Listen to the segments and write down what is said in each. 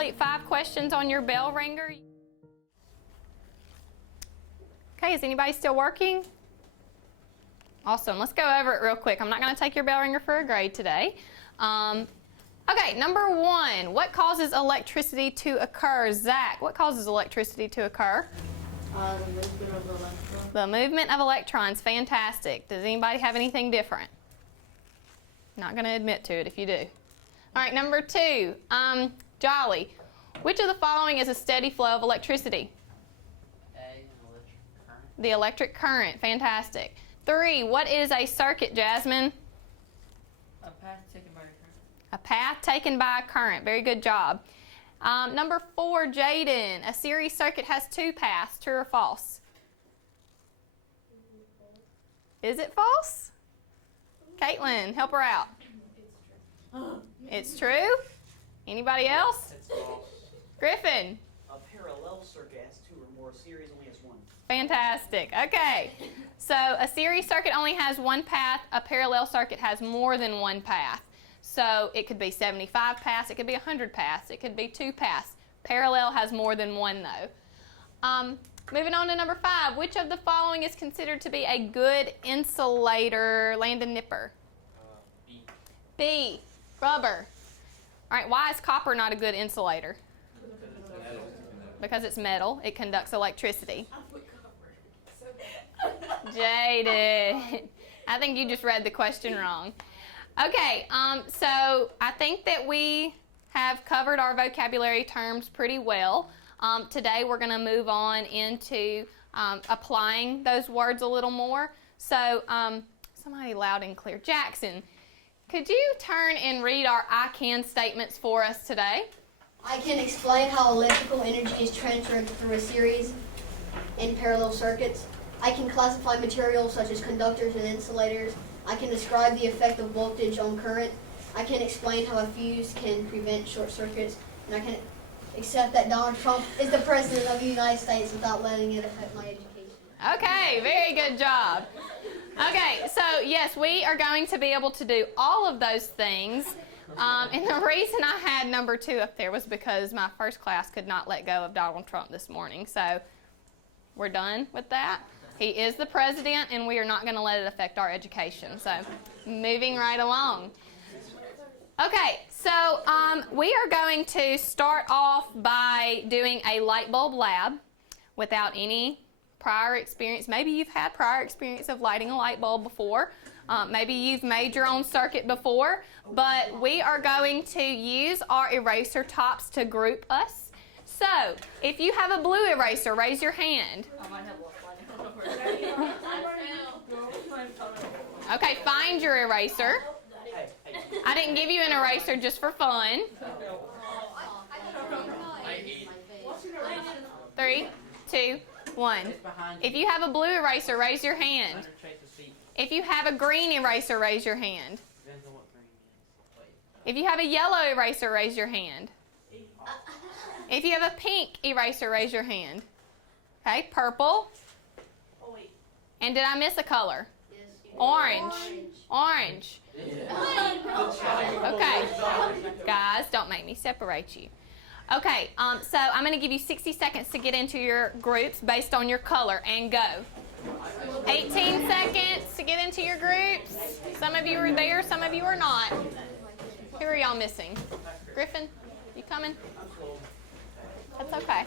complete 5 questions on your bell ringer. Okay, is anybody still working? Awesome. Let's go over it real quick. I'm not going to take your bell ringer for a grade today. Okay, number 1. What causes electricity to occur? Zach, what causes electricity to occur? The movement of electrons. The movement of electrons. Fantastic. Does anybody have anything different? Not going to admit to it if you do. All right, number 2. Jolly, which of the following is a steady flow of electricity? A, an electric current. The electric current. Fantastic. 3. What is a circuit, Jasmine? A path taken by a current. A path taken by a current. Very good job. Number 4, Jaden. A series circuit has 2 paths. True or false? Is it false? Caitlin, help her out. It's true. Anybody else? It's false. Griffin. A parallel circuit has 2 or more. A series only has 1. Fantastic. Okay. So a series circuit only has 1 path. A parallel circuit has more than 1 path. So it could be 75 paths. It could be 100 paths. It could be 2 paths. Parallel has more than 1 though. Moving on to number 5. Which of the following is considered to be a good insulator? Landon Nipper. B. B. Rubber. All right, why is copper not a good insulator? Because it's metal. It conducts electricity. Jaden. I think you just read the question wrong. Okay, so I think that we have covered our vocabulary terms pretty well. Today we're going to move on into applying those words a little more. So somebody loud and clear. Jackson, could you turn and read our I can statements for us today? I can explain how electrical energy is transferred through a series and parallel circuits. I can classify materials such as conductors and insulators. I can describe the effect of voltage on current. I can explain how a fuse can prevent short circuits. And I can accept that Donald Trump is the President of the United States without letting it affect my education. Okay, very good job. Okay, so yes, we are going to be able to do all of those things. And the reason I had number 2 up there was because my first class could not let go of Donald Trump this morning. So we're done with that. He is the president, and we are not going to let it affect our education. So moving right along. Okay, so we are going to start off by doing a light bulb lab without any prior experience. Maybe you've had prior experience of lighting a light bulb before. Maybe you've made your own circuit before, but we are going to use our eraser tops to group us. So, if you have a blue eraser, raise your hand. Okay, find your eraser. I didn't give you an eraser just for fun. 3, 2, 1. If you have a blue eraser, raise your hand. If you have a green eraser, raise your hand. If you have a yellow eraser, raise your hand. If you have a pink eraser, raise your hand. Okay, purple. And did I miss a color? Orange. Orange. Okay. Guys, don't make me separate you. Okay, so I'm going to give you 60 seconds to get into your groups based on your color, and go. 18 seconds to get into your groups. Some of you are there, some of you are not. Who are y'all missing? Griffin, you coming? That's okay.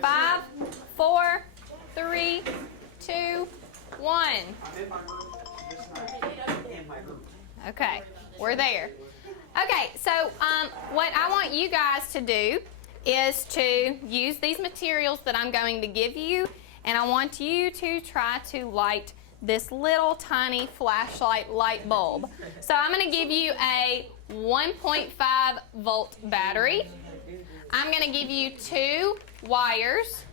5, 4, 3, 2, 1. Okay, we're there. Okay, so what I want you guys to do is to use these materials that I'm going to give you, and I want you to try to light this little tiny flashlight light bulb. So I'm going to give you a 1.5 volt battery. I'm going to give you 2 wires.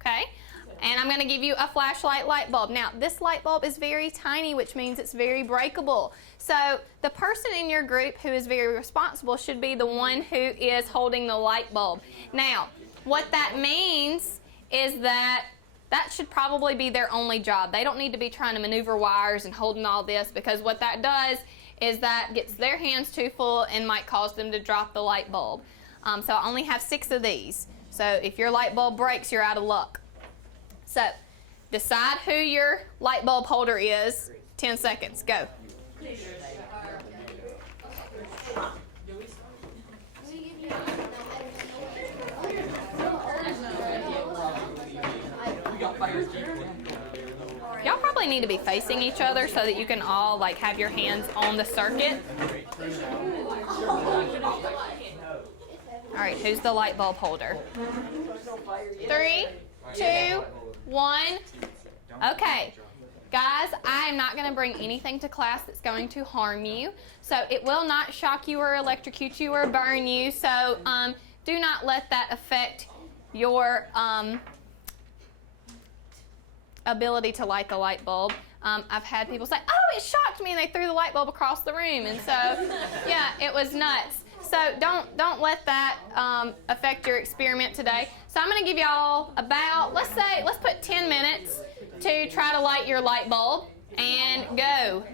Okay? And I'm going to give you a flashlight light bulb. Now, this light bulb is very tiny, which means it's very breakable. So the person in your group who is very responsible should be the one who is holding the light bulb. Now, what that means is that should probably be their only job. They don't need to be trying to maneuver wires and holding all this, because what that does is that gets their hands too full and might cause them to drop the light bulb. So I only have 6 of these. So if your light bulb breaks, you're out of luck. So decide who your light bulb holder is. 10 seconds. Go. Y'all probably need to be facing each other so that you can all like have your hands on the circuit. All right, who's the light bulb holder? 3, 2, 1. Okay. Guys, I am not going to bring anything to class that's going to harm you. So it will not shock you or electrocute you or burn you. So do not let that affect your ability to light the light bulb. I've had people say, oh, it shocked me, and they threw the light bulb across the room. And so, yeah, it was nuts. So don't let that affect your experiment today. So I'm going to give y'all about, let's put 10 minutes to try to light your light bulb, and go.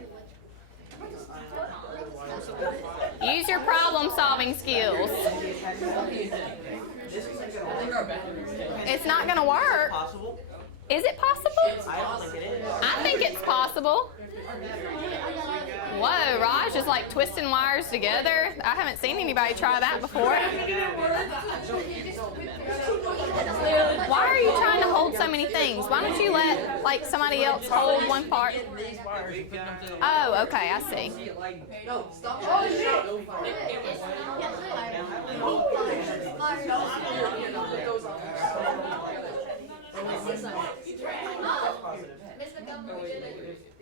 Use your problem-solving skills. It's not going to work. Is it possible? I don't think it is. I think it's possible. Whoa, Raj is like twisting wires together. I haven't seen anybody try that before. Why are you trying to hold so many things? Why don't you let like somebody else hold one part? Oh, okay, I see.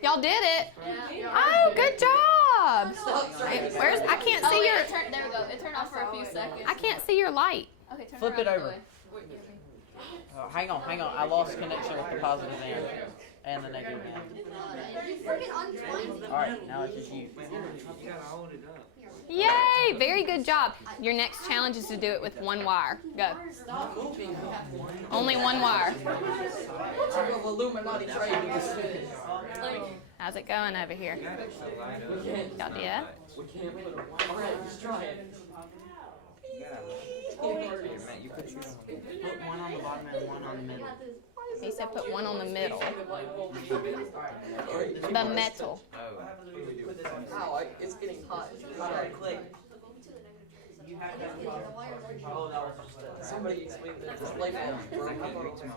Y'all did it. Oh, good job. Where's? I can't see your. There we go. It turned off for a few seconds. I can't see your light. Okay, turn Flip around it the over. way. Hang on. I lost connection with the positive end and the negative end. Alright, now it's just you. Yay! Very good job. Your next challenge is to do it with one wire. Go. Only one wire. How's it going over here? Y'all did? You put one on the bottom and one on the middle. He said put one on the middle. The metal. Ow, it's getting hot. Click. Somebody explain that this light bulb is broken.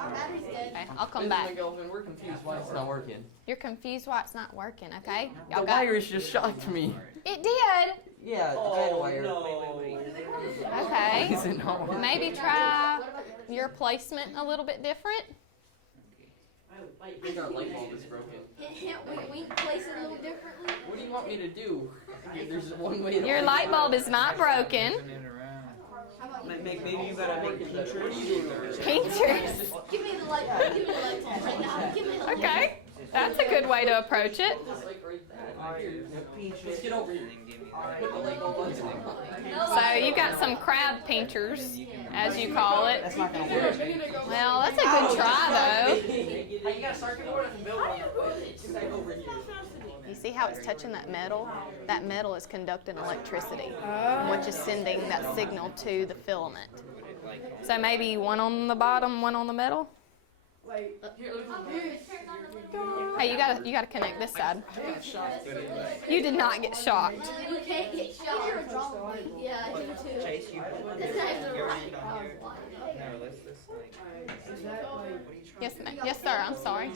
Okay, I'll come back. We're confused why it's not working. You're confused why it's not working, okay? The Y'all got wires just shocked me. it did. Yeah, the red wire. Okay. Is it not working? Maybe try your placement a little bit different. I think our light bulb is broken. We place it a little differently. What do you want me to do? There's one way. Your light bulb is not broken. Maybe you gotta make pinchers. Pinchers. Give me the light bulb. Give me the light bulb right now. Give me the light bulb. Okay. That's a good way to approach it. Let's get over here. Put the light bulb on. So you got some crab pinchers, as you call it. That's not gonna work. Well, that's a good try, though. You got a circuit board and build one. Back over here. You see how it's touching that metal? That metal is conducting electricity, which is sending that signal to the filament. So maybe one on the bottom, one on the middle. Hey, you gotta connect this side. You did not get shocked. You can't get shot. You're a drama boy. Yeah, I do too. Chase, you This guy's a your rock. hand on here. No, let's Yes, ma'am. Yes, sir. I'm sorry.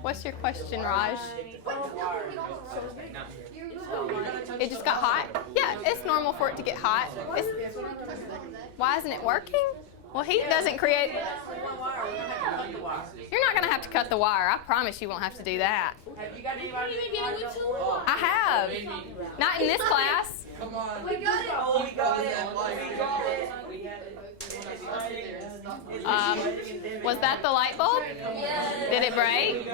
What's your question, Raj? It just got hot? Yeah, it's normal for it to get hot. Why isn't it working? Well, heat doesn't create... You're not going to have to cut the wire. I promise you won't have to do that. I have. Not in this class. Come on. We got it. Oh, we got it. Was that the light bulb? Did it break?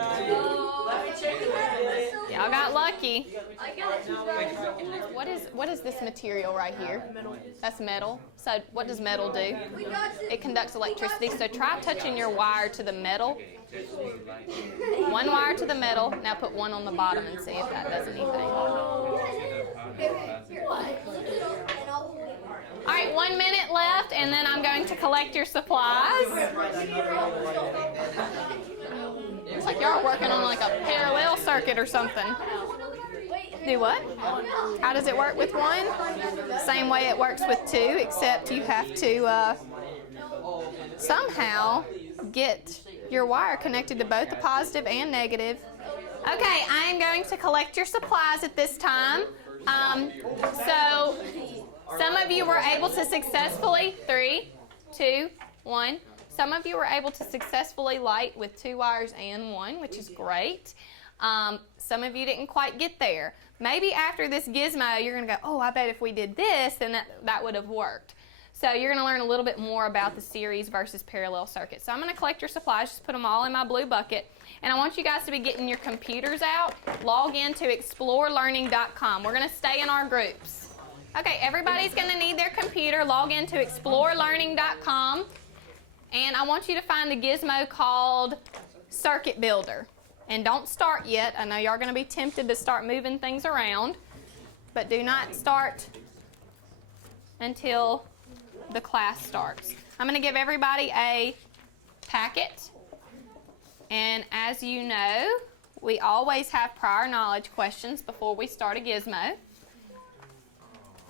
Y'all got lucky. What is this material right here? That's metal. So what does metal do? It conducts electricity. So try touching your wire to the metal. One wire to the metal. Now put one on the bottom and see if that does anything. All right, 1 minute left, and then I'm going to collect your supplies. Looks like y'all are working on like a parallel circuit or something. Do what? How does it work with one? Same way it works with two, except you have to somehow get your wire connected to both the positive and negative. Okay, I am going to collect your supplies at this time. So some of you were able to successfully, 3, 2, 1. Some of you were able to successfully light with 2 wires and 1, which is great. Some of you didn't quite get there. Maybe after this gizmo, you're going to go, oh, I bet if we did this, then that would have worked. So you're going to learn a little bit more about the series versus parallel circuit. So I'm going to collect your supplies, just put them all in my blue bucket. And I want you guys to be getting your computers out. Log into explorelearning.com. We're going to stay in our groups. Okay, everybody's going to need their computer. Log into explorelearning.com. And I want you to find the gizmo called Circuit Builder. And don't start yet. I know y'all are going to be tempted to start moving things around. But do not start until the class starts. I'm going to give everybody a packet. And as you know, we always have prior knowledge questions before we start a gizmo.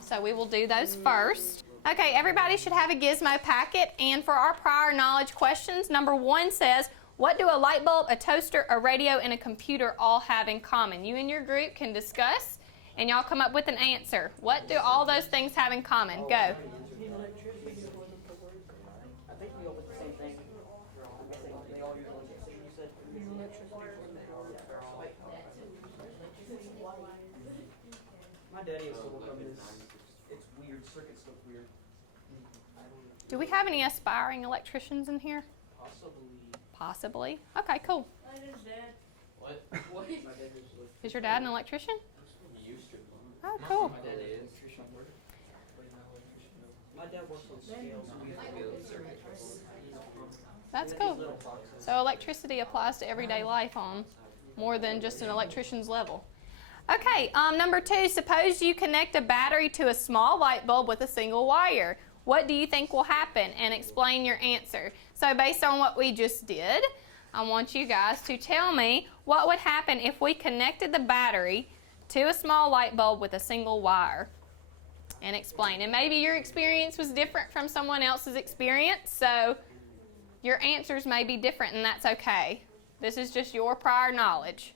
So we will do those first. Okay, everybody should have a gizmo packet. And for our prior knowledge questions, number 1 says, what do a light bulb, a toaster, a radio, and a computer all have in common? You and your group can discuss, and y'all come up with an answer. What do all those things have in common? Go. I think we all did the same thing. I guess they all use electricity. You said my daddy is still working on this. It's weird. Circuits look weird. Do we have any aspiring electricians in here? Possibly. Okay, cool. What? Is your dad an electrician? He used to. Oh, cool. My dad is. My dad works on scales. That's cool. So electricity applies to everyday life on more than just an electrician's level. Okay, number 2, suppose you connect a battery to a small light bulb with a single wire. What do you think will happen? And explain your answer. So based on what we just did, I want you guys to tell me what would happen if we connected the battery to a small light bulb with a single wire. And explain. And maybe your experience was different from someone else's experience, so your answers may be different, and that's okay. This is just your prior knowledge.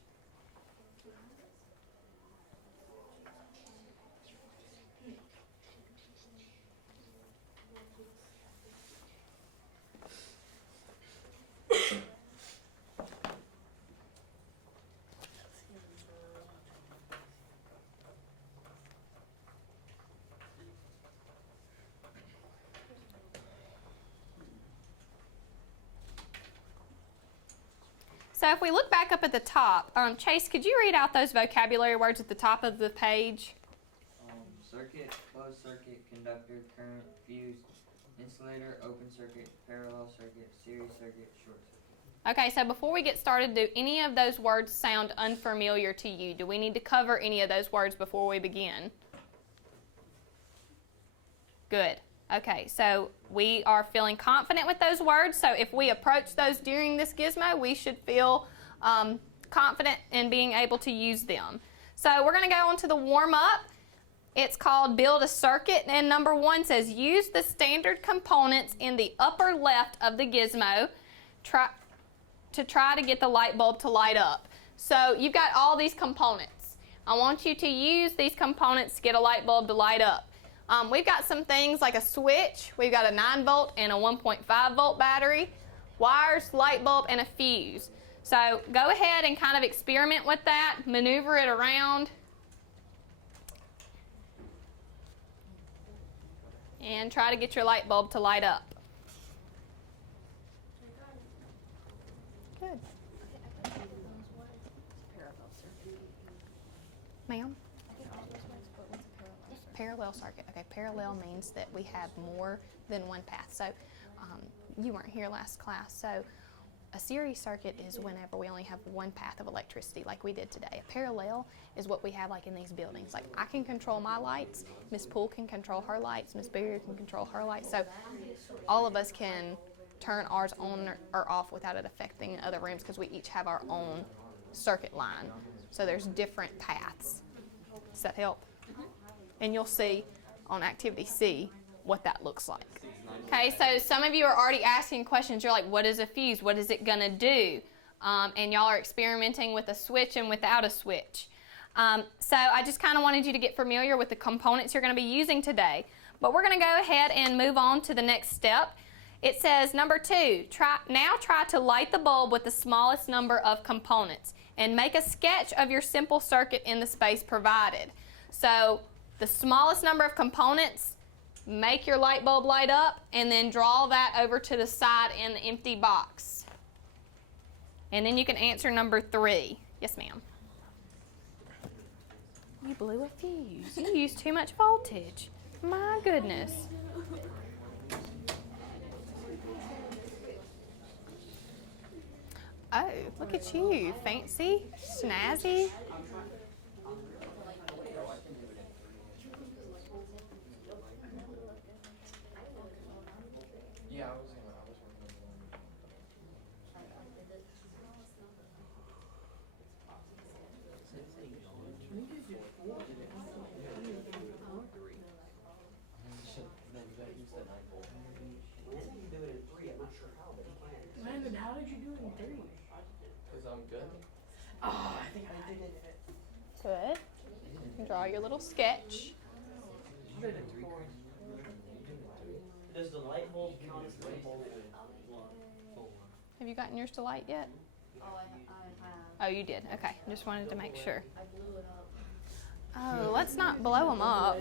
So if we look back up at the top, Chase, could you read out those vocabulary words at the top of the page? Circuit, closed circuit, conductor, current, fuse, insulator, open circuit, parallel circuit, series circuit, short circuit. Okay, so before we get started, do any of those words sound unfamiliar to you? Do we need to cover any of those words before we begin? Good. Okay, so we are feeling confident with those words. So if we approach those during this gizmo, we should feel confident in being able to use them. So we're going to go on to the warm-up. It's called Build a Circuit, and number 1 says use the standard components in the upper left of the gizmo to try to get the light bulb to light up. So you've got all these components. I want you to use these components to get a light bulb to light up. We've got some things like a switch. We've got a 9-volt and a 1.5 volt battery, wires, light bulb, and a fuse. So go ahead and kind of experiment with that, maneuver it around, and try to get your light bulb to light up. good. Ma'am? Parallel circuit. Okay, parallel means that we have more than one path. So you weren't here last class. So a series circuit is whenever we only have one path of electricity like we did today. A parallel is what we have like in these buildings. Like I can control my lights, Miss Poole can control her lights, Miss Barrier can control her lights. So all of us can turn ours on or off without it affecting other rooms because we each have our own circuit line. So there's different paths. Does that help? And you'll see on activity C what that looks like. Okay, so some of you are already asking questions. You're like, what is a fuse? What is it going to do? And y'all are experimenting with a switch and without a switch. So I just kind of wanted you to get familiar with the components you're going to be using today. But we're going to go ahead and move on to the next step. It says, number 2, try to light the bulb with the smallest number of components and make a sketch of your simple circuit in the space provided. So the smallest number of components, make your light bulb light up, and then draw that over to the side in the empty box. And then you can answer number 3. Yes, ma'am. You blew a fuse. You used too much voltage. My goodness. Oh, look at you. Fancy, snazzy. Yeah, I was working on When did you do it in 3? I'm not sure how, but he can. Landon, how did you do it in 3? because I'm good. Oh, I think I did it. Good. You can draw your little sketch. Does the light bulb count as light bulb? Have you gotten yours to light yet? Oh, you did. Okay. Just wanted to make sure. Oh, let's not blow them up.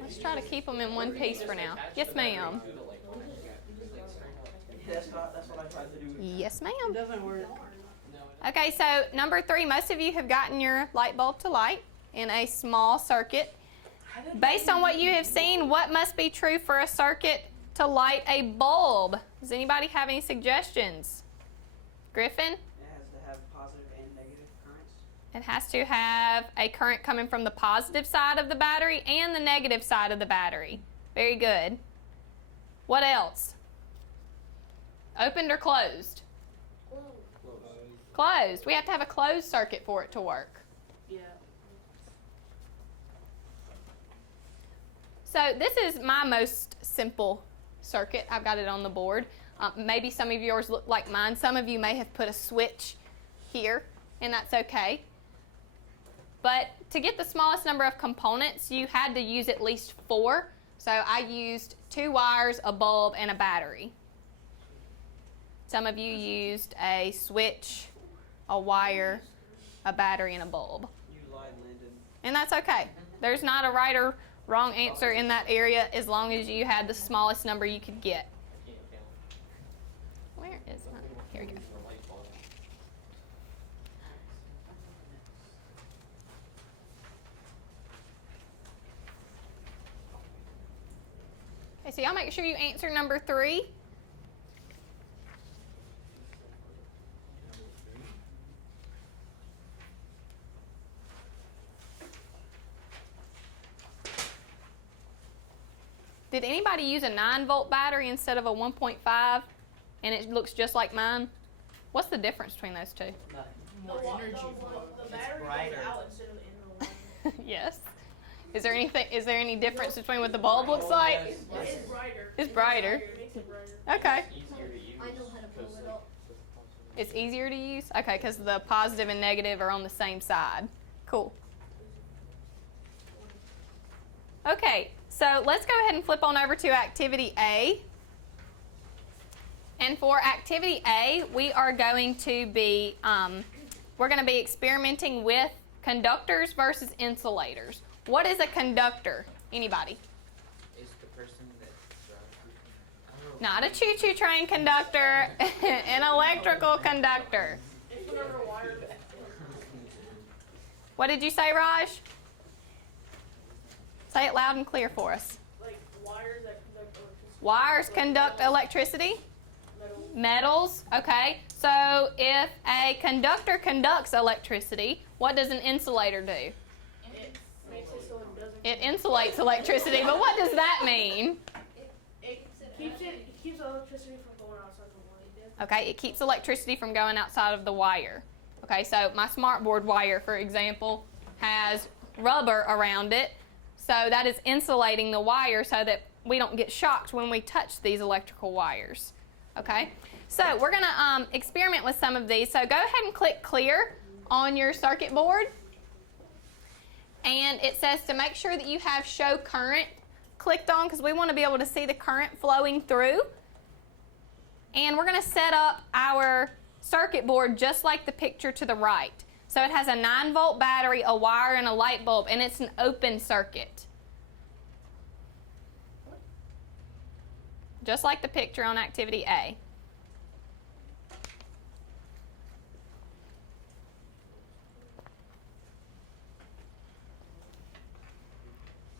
Let's try to keep them in one piece for now. Yes, ma'am. That's what I tried to do. Yes, ma'am. Doesn't work. Okay, so number 3, most of you have gotten your light bulb to light in a small circuit. Based on what you have seen, what must be true for a circuit to light a bulb? Does anybody have any suggestions? Griffin? It has to have positive and negative currents. It has to have a current coming from the positive side of the battery and the negative side of the battery. Very good. What else? Opened or closed? Closed. We have to have a closed circuit for it to work. Yeah. So this is my most simple circuit. I've got it on the board. Maybe some of yours look like mine. Some of you may have put a switch here, and that's okay. But to get the smallest number of components, you had to use at least 4. So I used 2 wires, a bulb, and a battery. Some of you used a switch, a wire, a battery, and a bulb. You lied, Landon. And that's okay. There's not a right or wrong answer in that area as long as you had the smallest number you could get. Where is my? Here we go. Okay, so y'all make sure you answer number 3. Did anybody use a 9-volt battery instead of a 1.5 and it looks just like mine? What's the difference between those two? More energy. The battery brighter. goes out instead of in the Yes. Is there any difference between what the bulb looks like? It's brighter. It's brighter. It makes it brighter. Okay. Easier to use. I know how to pull it up. It's easier to use? Okay, because the positive and negative are on the same side. Cool. Okay, so let's go ahead and flip on over to activity A. And for activity A, we are going to be experimenting with conductors versus insulators. What is a conductor? Anybody? Is the person that drives? I don't know Not a choo-choo train conductor, an electrical conductor. It's whenever a wire, What did you say, Raj? Say it loud and clear for us. like wires that conduct electricity. Wires conduct electricity. Metal. Metals, okay. So if a conductor conducts electricity, what does an insulator do? It makes it so it doesn't. It insulates electricity, but what does that mean? It keeps electricity from going outside the wire. Okay, it keeps electricity from going outside of the wire. Okay, so my smartboard wire, for example, has rubber around it, so that is insulating the wire so that we don't get shocked when we touch these electrical wires. Okay, so we're going to experiment with some of these. So go ahead and click clear on your circuit board, and it says to make sure that you have show current clicked on because we want to be able to see the current flowing through. And we're going to set up our circuit board just like the picture to the right. So it has a 9-volt battery, a wire, and a light bulb, and it's an open circuit. Just like the picture on activity A.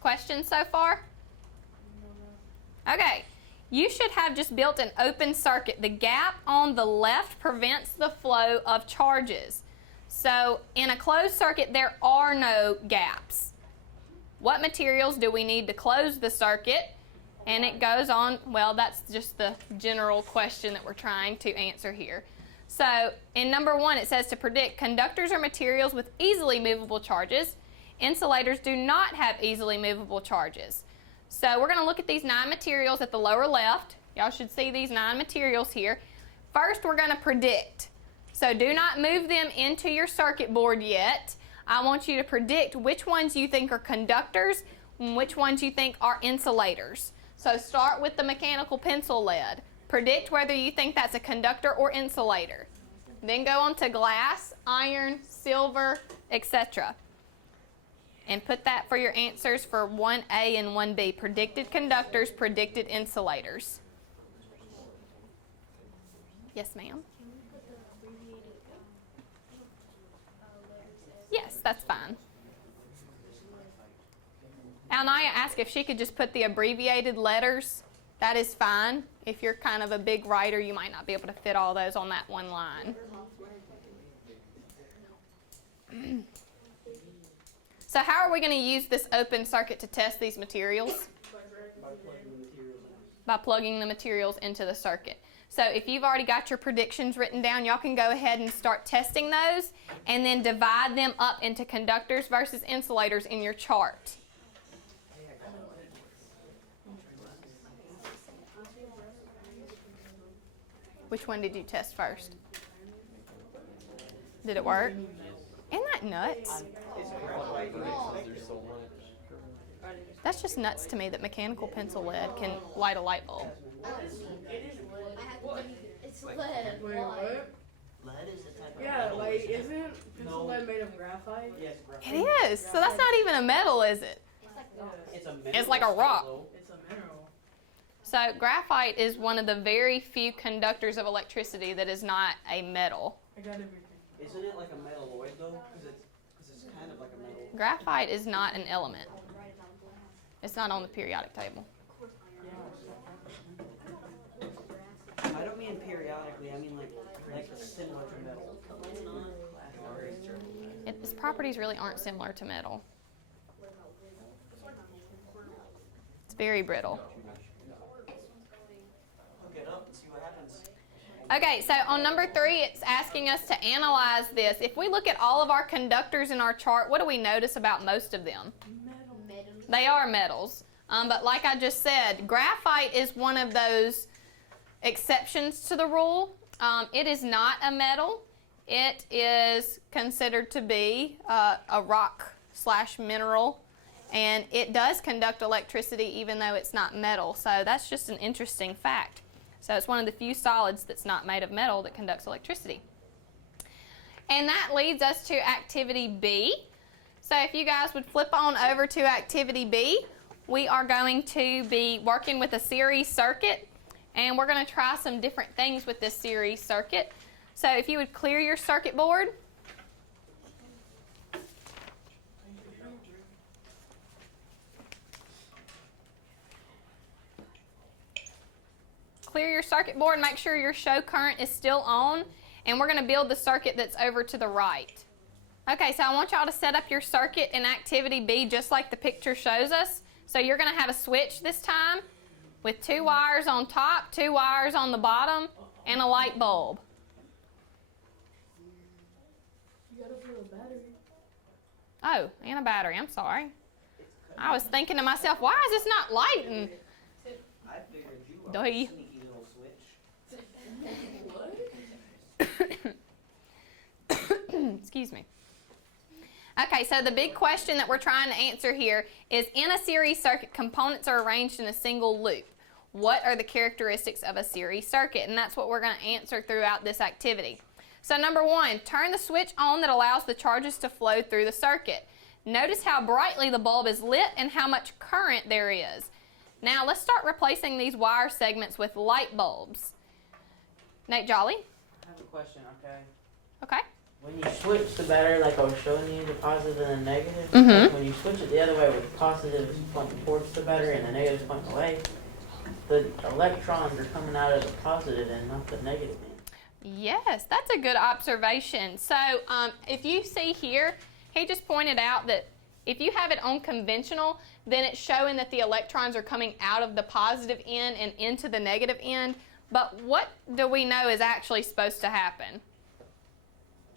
Questions so far? Okay. You should have just built an open circuit. The gap on the left prevents the flow of charges. So in a closed circuit, there are no gaps. What materials do we need to close the circuit? And it goes on, well, that's just the general question that we're trying to answer here. So in number 1, it says to predict conductors are materials with easily movable charges. Insulators do not have easily movable charges. So we're going to look at these 9 materials at the lower left. Y'all should see these 9 materials here. First, we're going to predict. So do not move them into your circuit board yet. I want you to predict which ones you think are conductors and which ones you think are insulators. So start with the mechanical pencil lead. Predict whether you think that's a conductor or insulator. Then go on to glass, iron, silver, etc. And put that for your answers for 1A and 1B. Predicted conductors, predicted insulators. Yes, ma'am? Yes, that's fine. Alnaya asked if she could just put the abbreviated letters. That is fine. If you're kind of a big writer, you might not be able to fit all those on that one line. So how are we going to use this open circuit to test these materials? By plugging the materials into the circuit. So if you've already got your predictions written down, y'all can go ahead and start testing those and then divide them up into conductors versus insulators in your chart. Which one did you test first? Did it work? Isn't that nuts? That's just nuts to me that mechanical pencil lead can light a light bulb. It's lead. Wait, what? Lead is the type of Yeah, metal. like, isn't pencil No. lead made of graphite? Yes, graphite. It is. So that's not even a metal, is it? It's a metal. It's like a rock. though. It's a mineral. So graphite is one of the very few conductors of electricity that is not a metal. I got everything. Isn't it like a metalloid though? Because it's kind of like a metal. Graphite is not an element. It's not on the periodic table. I don't mean periodically. I mean like similar to metal. Its properties really aren't similar to metal. It's very brittle. Hook it up and see what happens. Okay, so on number 3, it's asking us to analyze this. If we look at all of our conductors in our chart, what do we notice about most of them? They are metals. But like I just said, graphite is one of those exceptions to the rule. It is not a metal. It is considered to be a rock/mineral, and it does conduct electricity even though it's not metal. So that's just an interesting fact. So it's one of the few solids that's not made of metal that conducts electricity. And that leads us to activity B. So if you guys would flip on over to activity B, we are going to be working with a series circuit. and we're going to try some different things with this series circuit. So if you would clear your circuit board. Clear your circuit board and make sure your show current is still on, and we're going to build the circuit that's over to the right. Okay, so I want y'all to set up your circuit in activity B just like the picture shows us. So you're going to have a switch this time with 2 wires on top, 2 wires on the bottom, and a light bulb. You gotta put a battery. Oh, and a battery. I'm sorry. I was thinking to myself, why is this not lighting? I figured you were Duh. a sneaky little switch. Excuse me. Okay, so the big question that we're trying to answer here is, in a series circuit, components are arranged in a single loop. What are the characteristics of a series circuit? And that's what we're going to answer throughout this activity. So number 1, turn the switch on that allows the charges to flow through the circuit. Notice how brightly the bulb is lit and how much current there is. Now let's start replacing these wire segments with light bulbs. Nate Jolly? I have a question, okay? Okay. When you switch the battery, like I was showing you, the positive and the negative, Mhm. like when you switch it the other way with the positives pointing towards the battery and the negatives pointing away, the electrons are coming out of the positive end, not the negative end. Yes, that's a good observation. So if you see here, he just pointed out that if you have it on conventional, then it's showing that the electrons are coming out of the positive end and into the negative end. But what do we know is actually supposed to happen?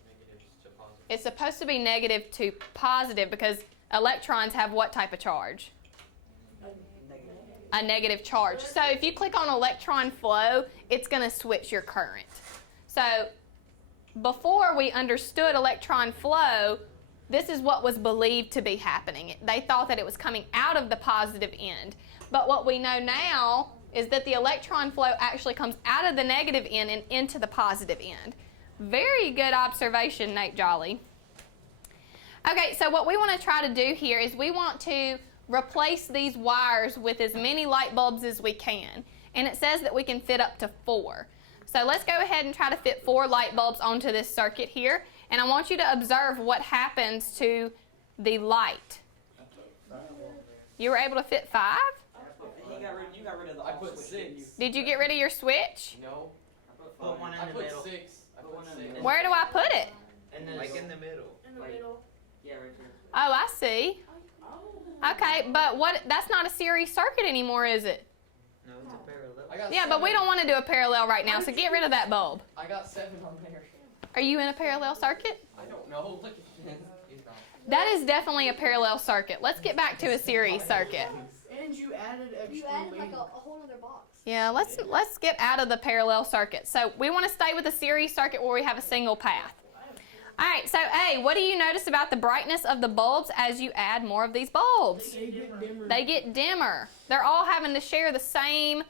Negatives to positive. It's supposed to be negative to positive because electrons have what type of charge? A negative charge. So if you click on electron flow, it's going to switch your current. So before we understood electron flow, this is what was believed to be happening. They thought that it was coming out of the positive end. But what we know now is that the electron flow actually comes out of the negative end and into the positive end. Very good observation, Nate Jolly. Okay, so what we want to try to do here is we want to replace these wires with as many light bulbs as we can. And it says that we can fit up to 4. So let's go ahead and try to fit 4 light bulbs onto this circuit here. And I want you to observe what happens to the light. You were able to fit 5? You got rid of the I off put switch, didn't 6. Did you get rid of your switch? No. Put one in I the put middle. 6. I put 6. Where do I put it? And then Like in the middle. In the Like- middle. Yeah, right here. Oh, I see. Okay, but that's not a series circuit anymore, is it? No, it's a parallel. I got Yeah, but we 7. don't want to do a parallel right now, so get rid of that bulb. I got 7 on there. Are you in a parallel circuit? I don't know. Look at this. He's not. That is definitely a parallel circuit. Let's get back to a series circuit. And you added extra You added like weight. a whole other box. Yeah, let's get out of the parallel circuit. So we want to stay with a series circuit where we have a single path. All right, so A, what do you notice about the brightness of the bulbs as you add more of these bulbs? They get dimmer. They get dimmer. They're all having to share the same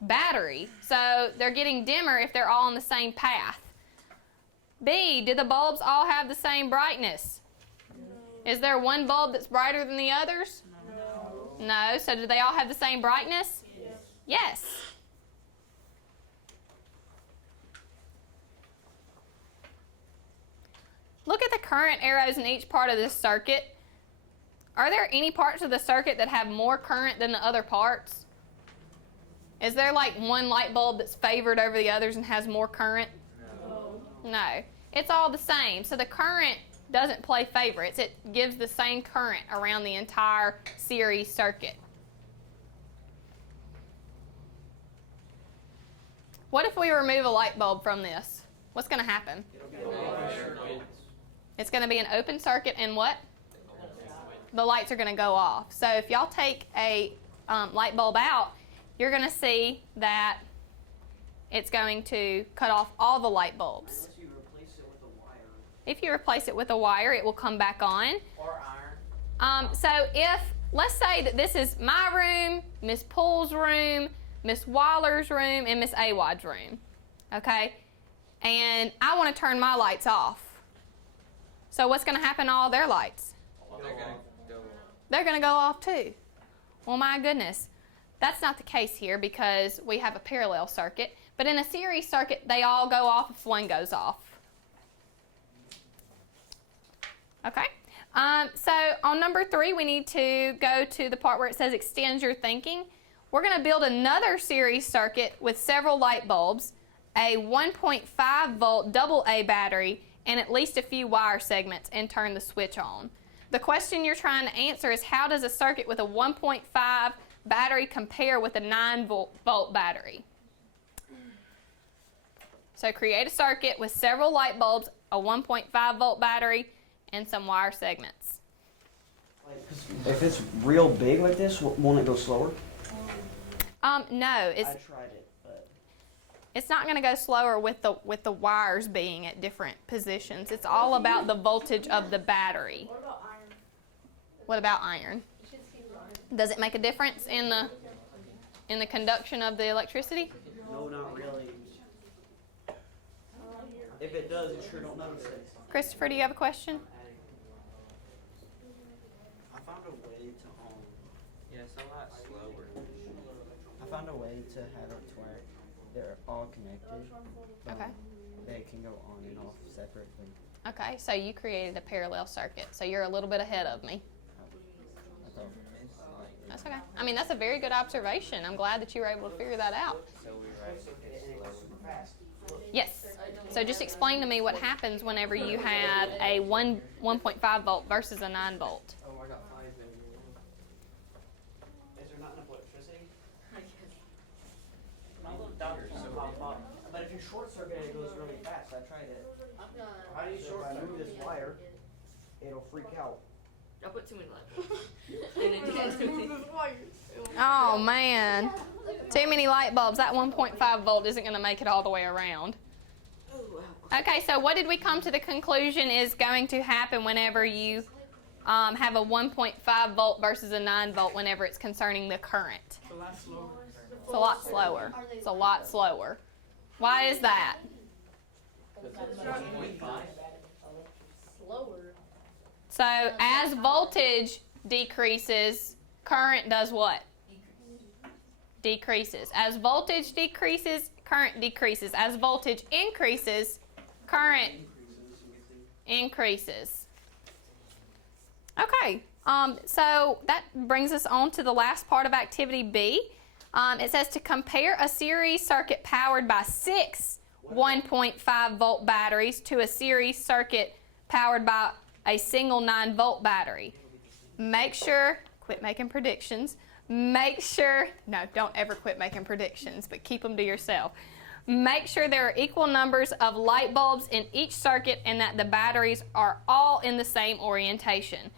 battery, so they're getting dimmer if they're all on the same path. B, do the bulbs all have the same brightness? Is there one bulb that's brighter than the others? No. So do they all have the same brightness? Yes. Look at the current arrows in each part of this circuit. Are there any parts of the circuit that have more current than the other parts? Is there like one light bulb that's favored over the others and has more current? No. It's all the same. So the current doesn't play favorites. It gives the same current around the entire series circuit. What if we remove a light bulb from this? What's going to happen? It's going to be an open circuit, and what? The lights are going to go off. So if y'all take a light bulb out, you're going to see that it's going to cut off all the light bulbs. Unless you replace it with a wire. If you replace it with a wire, it will come back on. Or iron. So if, let's say that this is my room, Miss Poole's room, Miss Waller's room, and Miss Awad's room, okay? And I want to turn my lights off. So what's going to happen to all their lights? They're gonna go. They're going to go off too. Well, my goodness. That's not the case here because we have a parallel circuit. But in a series circuit, they all go off if one goes off. Okay? So on number 3, we need to go to the part where it says extend your thinking. We're going to build another series circuit with several light bulbs, a 1.5 volt AA battery, and at least a few wire segments, and turn the switch on. The question you're trying to answer is, how does a circuit with a 1.5 battery compare with a 9 volt battery? So create a circuit with several light bulbs, a 1.5 volt battery, and some wire segments. If it's real big like this, won't it go slower? No, I tried it, but it's not going to go slower with the wires being at different positions. It's all about the voltage of the battery. What about iron? What about iron? Does it make a difference in the conduction of the electricity? no, not really. If it does, you sure don't notice it. Christopher, do you have a question? I found a way to Yeah, it's a lot slower. I found a way to have it to where they're all connected. But Okay. they can go on and off separately. Okay, so you created a parallel circuit, so you're a little bit ahead of me. I thought That's okay. I mean, that's a very good observation. I'm glad that you were able to figure that out. So we write it Yes. So just explain to me what happens whenever you have a 1.5 volt versus a 9 volt. Oh, I got 5 in. Is there not enough electricity? So But if you short circuit it, goes really fast. I tried it. How do you short circuit? If I move this wire, it'll freak out. I put too many light bulbs. Oh man, too many light bulbs. That 1.5 volt isn't going to make it all the way around. Okay, so what did we come to the conclusion is going to happen whenever you have a 1.5 volt versus a 9 volt whenever it's concerning the current? It's a lot slower. It's a lot slower. Why is that? So as voltage decreases, current does what? Decreases. As voltage decreases, current decreases. As voltage increases, current increases. Okay, so that brings us on to the last part of activity B. It says to compare a series circuit powered by 6 1.5 volt batteries to a series circuit powered by a single 9 volt battery. Make sure, quit making predictions. Make sure, no, don't ever quit making predictions, but keep them to yourself. Make sure there are equal numbers of light bulbs in each circuit and that the batteries are all in the same orientation.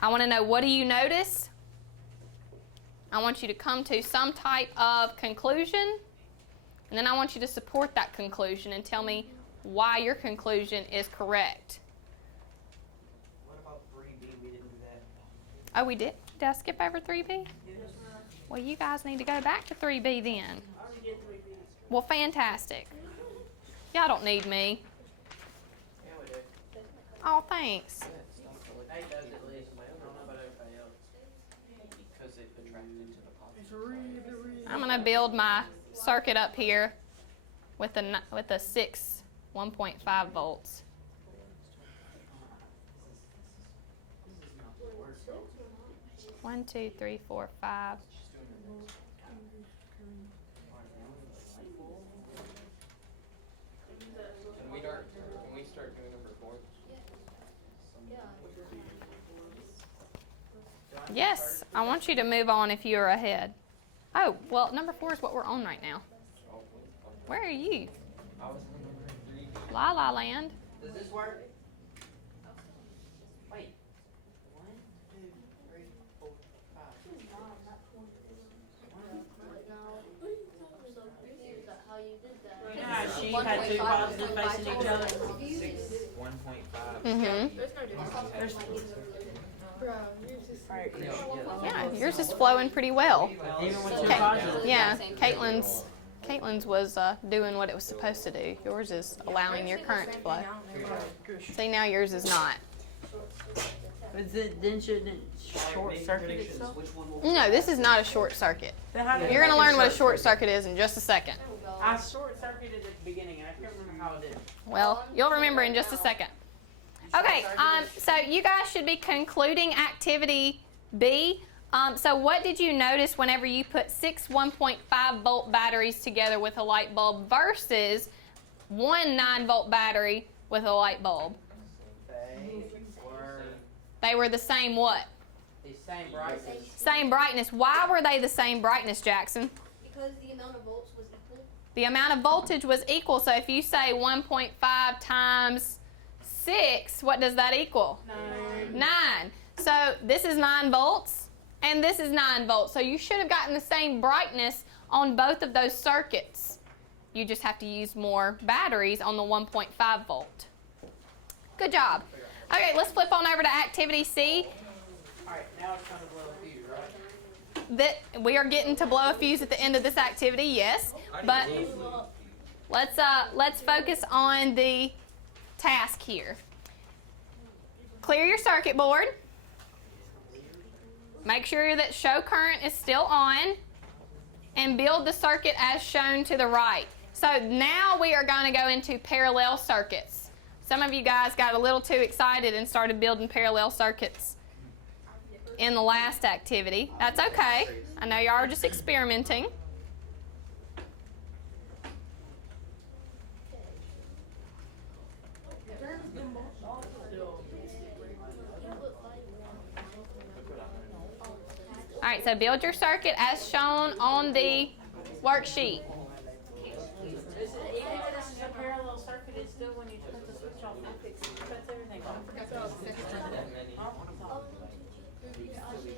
I want to know, what do you notice? I want you to come to some type of conclusion, and then I want you to support that conclusion and tell me why your conclusion is correct. What about 3B? We didn't do that. Oh, we did? Did I skip over 3B? Well, you guys need to go back to 3B then. I already did 3 Bs. Well, fantastic. Y'all don't need me. Yeah, we do. Oh, thanks. Nate does at least. I don't know about everybody else. Because it's attracted to the positive. I'm going to build my circuit up here with a 6 1.5 volts. One, two, three, four, 5. Can we start doing number 4? Yes, I want you to move on if you're ahead. Oh, well, number 4 is what we're on right now. Where are you? I was on number 3. La La Land. Does this work? Wait. 1, 2, 3, 4, 5. Yeah, she had 2 positives facing each other. 1.5. Mm-hmm. There's no difference. Bro, you're just Yeah, yours is flowing pretty well. Even with 2 Okay. positives. Yeah, Caitlin's was doing what it was supposed to do. Yours is allowing your current to flow. See, now yours is not. Then shouldn't it short Make circuit predictions. itself? Which one will No, this is not a short circuit. Then how do You're going to learn what a short circuit is in just a second. I short circuited at the beginning and I can't remember how it did. Well, you'll remember in just a second. Okay, so you guys should be concluding activity B. So what did you notice whenever you put 6 1.5 volt batteries together with a light bulb versus one 9 volt battery with a light bulb? They were the same what? The same brightness. Same brightness. Why were they the same brightness, Jackson? Because the amount of volts was equal. The amount of voltage was equal. So if you say 1.5 times 6, what does that equal? 9. So this is 9 volts and this is 9 volts. So you should have gotten the same brightness on both of those circuits. You just have to use more batteries on the 1.5 volt. Good job. Okay, let's flip on over to activity C. Alright, now it's time to blow a fuse, right? That we are getting to blow a fuse at the end of this activity, yes. But let's focus on the task here. Clear your circuit board. Make sure that show current is still on. And build the circuit as shown to the right. So now we are going to go into parallel circuits. Some of you guys got a little too excited and started building parallel circuits in the last activity. That's okay. I know you are just experimenting. All right, so build your circuit as shown on the worksheet. Even if this is a parallel circuit, it's still when you put the switch off, it cuts everything off.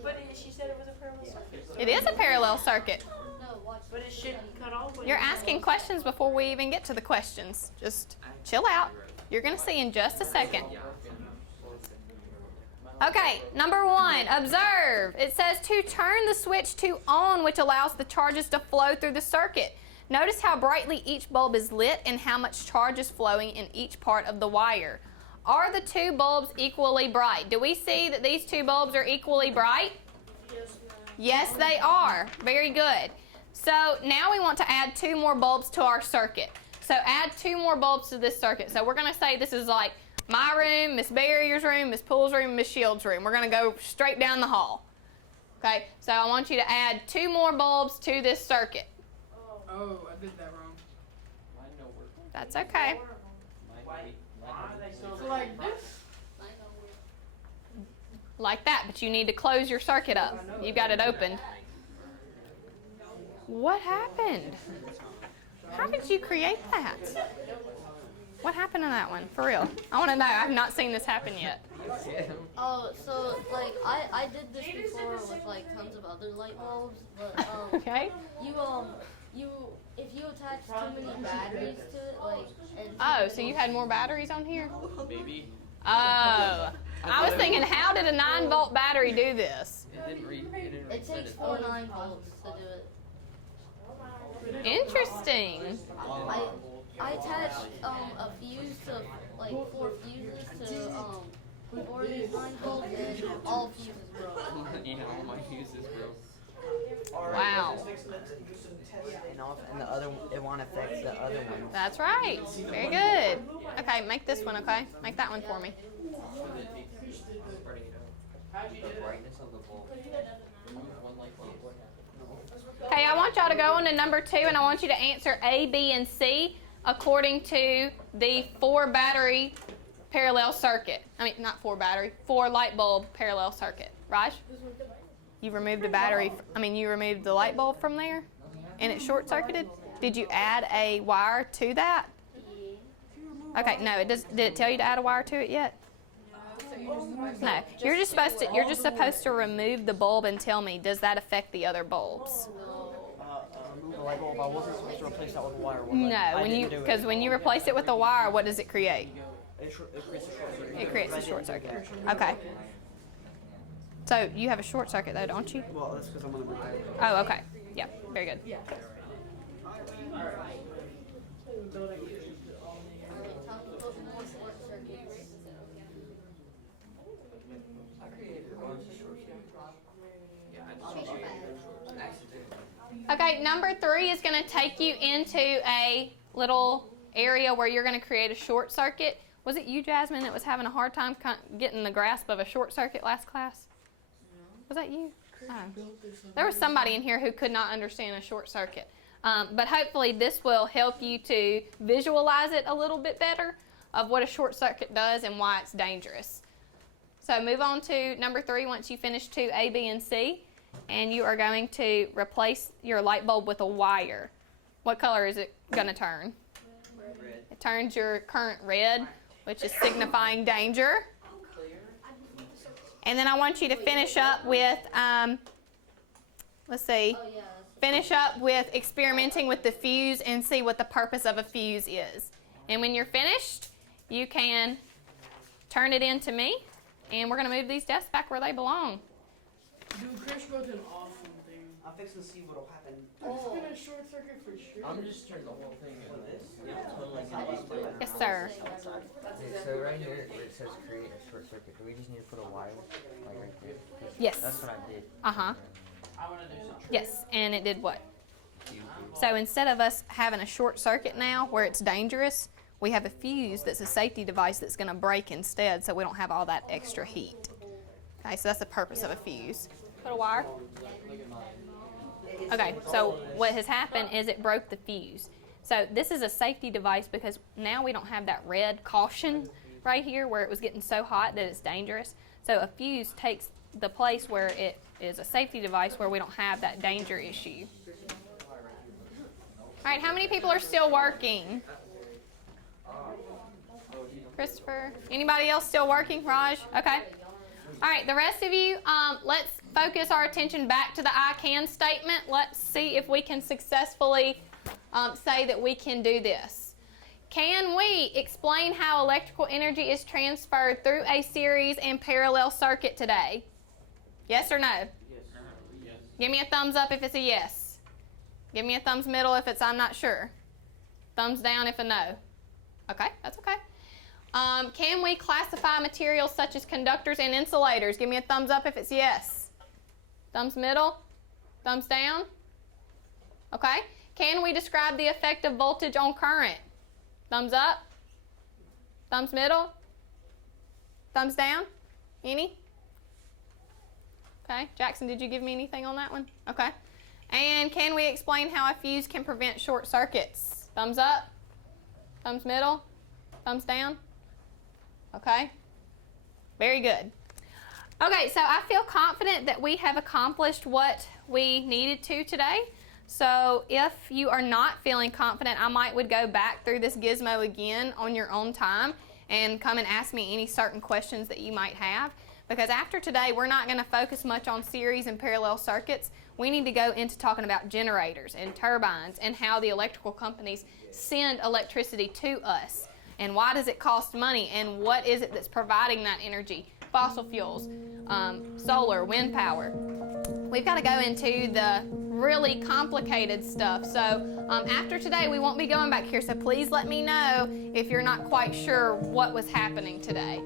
But she said it was a parallel circuit. It is a parallel circuit. But it shouldn't cut off. You're asking questions before we even get to the questions. Just chill out. You're going to see in just a second. Okay, number 1, observe. It says to turn the switch to on, which allows the charges to flow through the circuit. Notice how brightly each bulb is lit and how much charge is flowing in each part of the wire. Are the 2 bulbs equally bright? Do we see that these 2 bulbs are equally bright? Yes, they are. Very good. So now we want to add 2 more bulbs to our circuit. So add 2 more bulbs to this circuit. So we're going to say this is like my room, Miss Barrier's room, Miss Pool's room, Miss Shields' room. We're going to go straight down the hall. Okay, so I want you to add 2 more bulbs to this circuit. Oh, I did that wrong. That's okay. So like this? Like that, but you need to close your circuit up. You've got it opened. What happened? How did you create that? What happened on that one? For real. I want to know. I've not seen this happen yet. Oh, so like I did this before with like tons of other light bulbs, but Okay. if you attach too many batteries to it, like and Oh, so you had more batteries on here? Maybe. Oh. I was thinking, how did a 9 volt battery do this? It didn't read. it takes 4 9 volts to do it. Interesting. I attached a fuse to like 4 fuses to 4 of these 9 volts, and all fuses broke. Yeah, all my fuses broke. Wow. and off, and the other it won't affect the other one. That's right. Very good. Okay, make this one, okay? Make that one for me. The brightness of the bulb. Okay, I want y'all to go on to number 2, and I want you to answer A, B, and C according to the 4 battery parallel circuit. I mean, not 4 battery, 4 light bulb parallel circuit. Raj? You removed the battery, you removed the light bulb from there? And it short circuited? Did you add a wire to that? Okay, no, did it tell you to add a wire to it yet? No, you're just supposed to remove the bulb and tell me, does that affect the other bulbs? Remove the light bulb. I wasn't supposed to replace that with a wire. Was No, I? because when you replace it with a wire, what does it create? It creates a short circuit. It creates a short circuit. Okay. So you have a short circuit though, don't you? Well, that's because I'm gonna bring that. Oh, okay. Yeah, very good. Okay, number 3 is going to take you into a little area where you're going to create a short circuit. Was it you, Jasmine, that was having a hard time getting the grasp of a short circuit last class? Was that you? Oh. There was somebody in here who could not understand a short circuit. But hopefully this will help you to visualize it a little bit better of what a short circuit does and why it's dangerous. So move on to number 3 once you finish 2A, B, and C. And you are going to replace your light bulb with a wire. What color is it going to turn? Red. It turns your current red, which is signifying danger. And then I want you to finish up with, finish up with experimenting with the fuse and see what the purpose of a fuse is. And when you're finished, you can turn it in to me, and we're going to move these desks back where they belong. Dude, Chris wrote an awesome thing. I'm fixing to see what'll happen. It's gonna short circuit for sure. I'm just turning the whole thing With this? Yes, sir. Okay, so right here where it says create a short circuit, do we just need to put a wire like right there? 'Cause Yes. That's what I did. Uh-huh. I want to do some. Yes, and it did what? So instead of us having a short circuit now where it's dangerous, we have a fuse that's a safety device that's going to break instead so we don't have all that extra heat. Okay, so that's the purpose of a fuse. Put a wire. Okay, so what has happened is it broke the fuse. So this is a safety device because now we don't have that red caution right here where it was getting so hot that it's dangerous. So a fuse takes the place where it is a safety device where we don't have that danger issue. All right, how many people are still working? Christopher? Anybody else still working? Raj? Okay. All right, the rest of you, let's focus our attention back to the I can statement. Let's see if we can successfully say that we can do this. Can we explain how electrical energy is transferred through a series and parallel circuit today? Yes or no? Yes. Give me a thumbs up if it's a yes. Give me a thumbs middle if it's I'm not sure. Thumbs down if a no. Okay, that's okay. Can we classify materials such as conductors and insulators? Give me a thumbs up if it's yes. Thumbs middle? Thumbs down? Okay. Can we describe the effect of voltage on current? Thumbs up? Thumbs middle? Thumbs down? Any? Okay. Jackson, did you give me anything on that one? Okay. And can we explain how a fuse can prevent short circuits? Thumbs up? Thumbs middle? Thumbs down? Okay. Very good. Okay, so I feel confident that we have accomplished what we needed to today. So if you are not feeling confident, I would go back through this gizmo again on your own time and come and ask me any certain questions that you might have. Because after today, we're not going to focus much on series and parallel circuits. We need to go into talking about generators and turbines and how the electrical companies send electricity to us. And why does it cost money? And what is it that's providing that energy? Fossil fuels, solar, wind power. We've got to go into the really complicated stuff. So after today, we won't be going back here. So please let me know if you're not quite sure what was happening today.